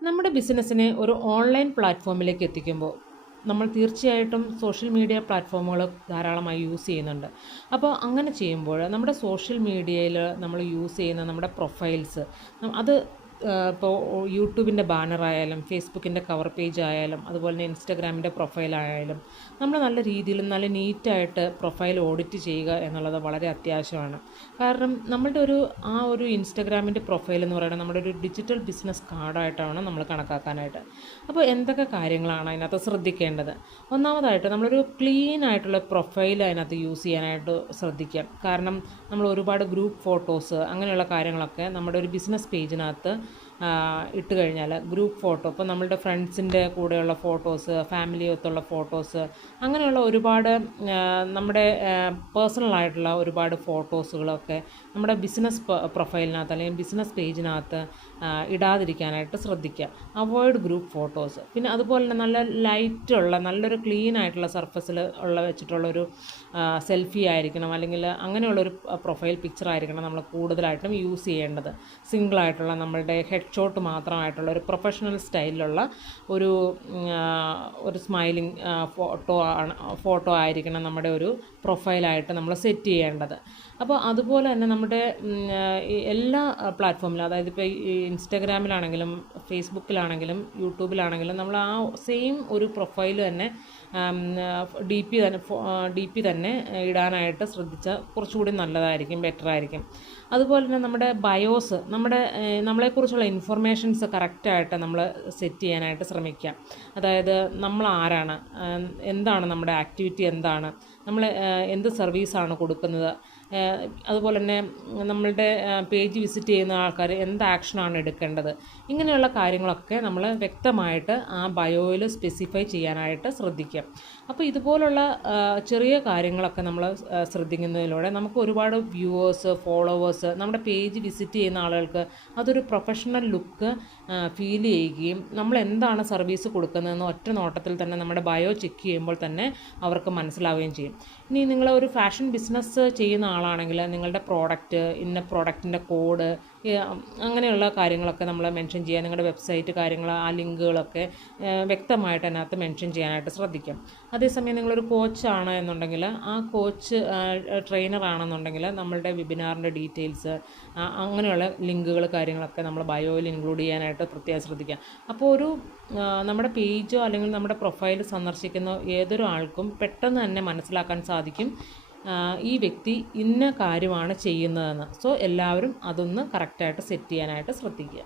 നമ്മുടെ ബിസിനസ്സിനെ ഒരു ഓൺലൈൻ പ്ലാറ്റ്ഫോമിലേക്ക് എത്തിക്കുമ്പോൾ നമ്മൾ തീർച്ചയായിട്ടും സോഷ്യൽ മീഡിയ പ്ലാറ്റ്ഫോമുകൾ ധാരാളമായി യൂസ് ചെയ്യുന്നുണ്ട്. അപ്പോൾ അങ്ങനെ ചെയ്യുമ്പോൾ നമ്മുടെ സോഷ്യൽ മീഡിയയിൽ നമ്മൾ യൂസ് ചെയ്യുന്ന നമ്മുടെ പ്രൊഫൈൽസ് അത് ഇപ്പോൾ യൂട്യൂബിൻ്റെ ബാനറായാലും ഫേസ്ബുക്കിൻ്റെ കവർ പേജ് ആയാലും അതുപോലെ തന്നെ ഇൻസ്റ്റഗ്രാമിൻ്റെ പ്രൊഫൈലായാലും നമ്മൾ നല്ല രീതിയിൽ നല്ല നീറ്റായിട്ട് പ്രൊഫൈൽ ഓഡിറ്റ് ചെയ്യുക എന്നുള്ളത് വളരെ അത്യാവശ്യമാണ്. കാരണം നമ്മളുടെ ഒരു ഇൻസ്റ്റഗ്രാമിൻ്റെ പ്രൊഫൈൽ എന്ന് പറയുന്നത് നമ്മുടെ ഒരു ഡിജിറ്റൽ ബിസിനസ് കാർഡായിട്ടാണ് നമ്മൾ കണക്കാക്കാനായിട്ട്. അപ്പോൾ എന്തൊക്കെ കാര്യങ്ങളാണ് അതിനകത്ത് ശ്രദ്ധിക്കേണ്ടത്? ഒന്നാമതായിട്ട് നമ്മളൊരു ക്ലീൻ ആയിട്ടുള്ള പ്രൊഫൈൽ അതിനകത്ത് യൂസ് ചെയ്യാനായിട്ട് ശ്രദ്ധിക്കാം. കാരണം നമ്മൾ ഒരുപാട് ഗ്രൂപ്പ് ഫോട്ടോസ് അങ്ങനെയുള്ള കാര്യങ്ങളൊക്കെ നമ്മുടെ ഒരു ബിസിനസ് പേജിനകത്ത് ഇട്ട് കഴിഞ്ഞാൽ ഗ്രൂപ്പ് ഫോട്ടോ, ഇപ്പോൾ നമ്മളുടെ ഫ്രണ്ട്സിൻ്റെ കൂടെയുള്ള ഫോട്ടോസ്, ഫാമിലി ഒത്തുള്ള ഫോട്ടോസ്, അങ്ങനെയുള്ള ഒരുപാട് നമ്മുടെ പേഴ്സണലായിട്ടുള്ള ഒരുപാട് ഫോട്ടോസുകളൊക്കെ നമ്മുടെ ബിസിനസ് പ്രൊഫൈലിനകത്ത് അല്ലെങ്കിൽ ബിസിനസ് പേജിനകത്ത് ഇടാതിരിക്കാനായിട്ട് ശ്രദ്ധിക്കുക. Avoid group photos. പിന്നെ അതുപോലെ തന്നെ നല്ല ലൈറ്റുള്ള നല്ലൊരു ക്ലീൻ ആയിട്ടുള്ള സർഫസിൽ വെച്ചിട്ടുള്ളൊരു സെൽഫി ആയിരിക്കണം, അല്ലെങ്കിൽ അങ്ങനെയുള്ളൊരു പ്രൊഫൈൽ പിക്ചർ ആയിരിക്കണം നമ്മൾ കൂടുതലായിട്ടും യൂസ് ചെയ്യേണ്ടത്. സിംഗിളായിട്ടുള്ള നമ്മളുടെ ഹെഡ് ഷോട്ട് മാത്രമായിട്ടുള്ള ഒരു പ്രൊഫഷണൽ സ്റ്റൈലിലുള്ള ഒരു സ്മൈലിംഗ് ഫോട്ടോ ആയിരിക്കണം നമ്മുടെ ഒരു പ്രൊഫൈലായിട്ട് നമ്മൾ സെറ്റ് ചെയ്യേണ്ടത്. അപ്പോൾ അതുപോലെ തന്നെ നമ്മുടെ എല്ലാ പ്ലാറ്റ്ഫോമിലും, അതായത് ഇപ്പോൾ ഇൻസ്റ്റഗ്രാമിലാണെങ്കിലും ഫേസ്ബുക്കിലാണെങ്കിലും യൂട്യൂബിലാണെങ്കിലും നമ്മൾ ആ സെയിം ഒരു പ്രൊഫൈൽ തന്നെ ഡി പി തന്നെ ഇടാനായിട്ട് ശ്രദ്ധിച്ചാൽ കുറച്ചുകൂടി നല്ലതായിരിക്കും, ബെറ്ററായിരിക്കും. അതുപോലെ തന്നെ നമ്മുടെ ബയോസ്, നമ്മളെക്കുറിച്ചുള്ള ഇൻഫർമേഷൻസ് കറക്റ്റായിട്ട് നമ്മൾ സെറ്റ് ചെയ്യാനായിട്ട് ശ്രമിക്കുക. അതായത് നമ്മൾ ആരാണ്, എന്താണ് നമ്മുടെ ആക്ടിവിറ്റി, എന്താണ് നമ്മൾ എന്ത് സർവീസാണ് കൊടുക്കുന്നത്, അതുപോലെ തന്നെ നമ്മളുടെ പേജ് വിസിറ്റ് ചെയ്യുന്ന ആൾക്കാർ എന്ത് ആക്ഷനാണ് എടുക്കേണ്ടത്, ഇങ്ങനെയുള്ള കാര്യങ്ങളൊക്കെ നമ്മൾ വ്യക്തമായിട്ട് ആ ബയോയിൽ സ്പെസിഫൈ ചെയ്യാനായിട്ട് ശ്രദ്ധിക്കുക. അപ്പോൾ ഇതുപോലുള്ള ചെറിയ കാര്യങ്ങളൊക്കെ നമ്മൾ ശ്രദ്ധിക്കുന്നതിലൂടെ നമുക്ക് ഒരുപാട് വ്യൂവേഴ്സ്, ഫോളോവേഴ്സ്, നമ്മുടെ പേജ് വിസിറ്റ് ചെയ്യുന്ന ആളുകൾക്ക് അതൊരു പ്രൊഫഷണൽ ലുക്ക് ഫീൽ ചെയ്യുകയും നമ്മൾ എന്താണ് സർവീസ് കൊടുക്കുന്നതെന്ന് ഒറ്റ നോട്ടത്തിൽ തന്നെ നമ്മുടെ ബയോ ചെക്ക് ചെയ്യുമ്പോൾ തന്നെ അവർക്ക് മനസ്സിലാവുകയും ചെയ്യും. ഇനി നിങ്ങൾ ഒരു ഫാഷൻ ബിസിനസ് ചെയ്യുന്ന ആളാണെങ്കിൽ നിങ്ങളുടെ പ്രോഡക്റ്റ്, ഇന്ന പ്രോഡക്റ്റിൻ്റെ കോഡ്, അങ്ങനെയുള്ള കാര്യങ്ങളൊക്കെ നമ്മൾ മെൻഷൻ ചെയ്യുക. നിങ്ങളുടെ വെബ്സൈറ്റ് കാര്യങ്ങൾ, ആ ലിങ്കുകളൊക്കെ വ്യക്തമായിട്ട് അതിനകത്ത് മെൻഷൻ ചെയ്യാനായിട്ട് ശ്രദ്ധിക്കാം. അതേസമയം നിങ്ങളൊരു കോച്ചാണ് എന്നുണ്ടെങ്കിൽ ആ കോച്ച് ട്രെയിനർ ആണെന്നുണ്ടെങ്കിൽ നമ്മളുടെ വെബിനാറിൻ്റെ ഡീറ്റെയിൽസ്, അങ്ങനെയുള്ള ലിങ്കുകൾ കാര്യങ്ങളൊക്കെ നമ്മൾ ബയോയിൽ ഇൻക്ലൂഡ് ചെയ്യാനായിട്ട് പ്രത്യേകം ശ്രദ്ധിക്കുക. അപ്പോൾ നമ്മുടെ പേജോ അല്ലെങ്കിൽ നമ്മുടെ പ്രൊഫൈൽ സന്ദർശിക്കുന്ന ഏതൊരു ആൾക്കും പെട്ടെന്ന് തന്നെ മനസ്സിലാക്കാൻ സാധിക്കും ഈ വ്യക്തി ഇന്ന കാര്യമാണ് ചെയ്യുന്നതെന്ന്. സോ എല്ലാവരും അതൊന്ന് കറക്റ്റായിട്ട് സെറ്റ് ചെയ്യാനായിട്ട് ശ്രദ്ധിക്കുക.